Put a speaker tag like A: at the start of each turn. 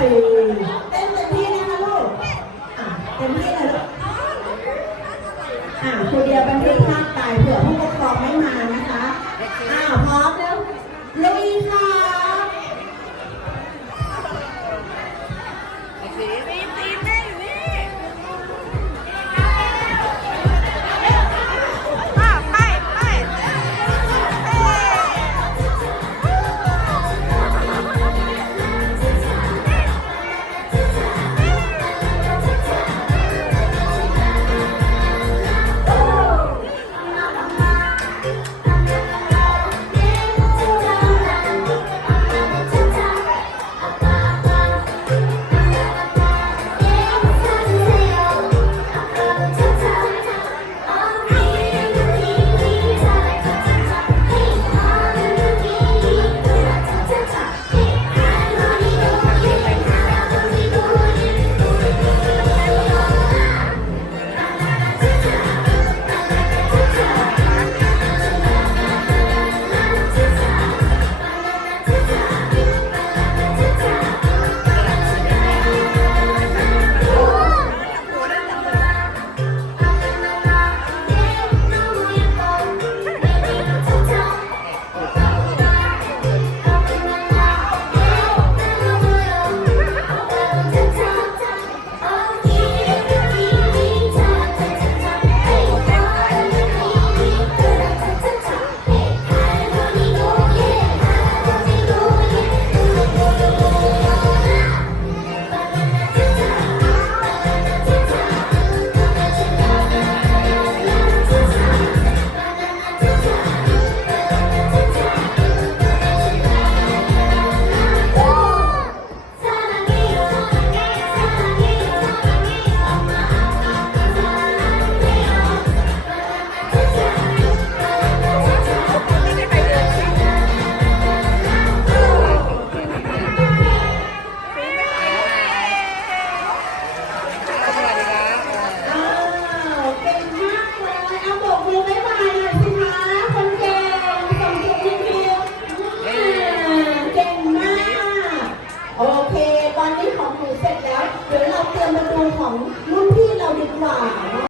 A: สี่เต้นเต็มที่นะคะลูกเต็มที่เลยลูกอะคดียบัทึกภาพตาเผื่อผู้ปกครองไม่มานะคะอ้าพร้อมแล้วลุยค่ะ ของหนูเสร็จแล้ว เดี๋ยวเราเตรียมมาดูของรุ่นพี่เราดีกว่า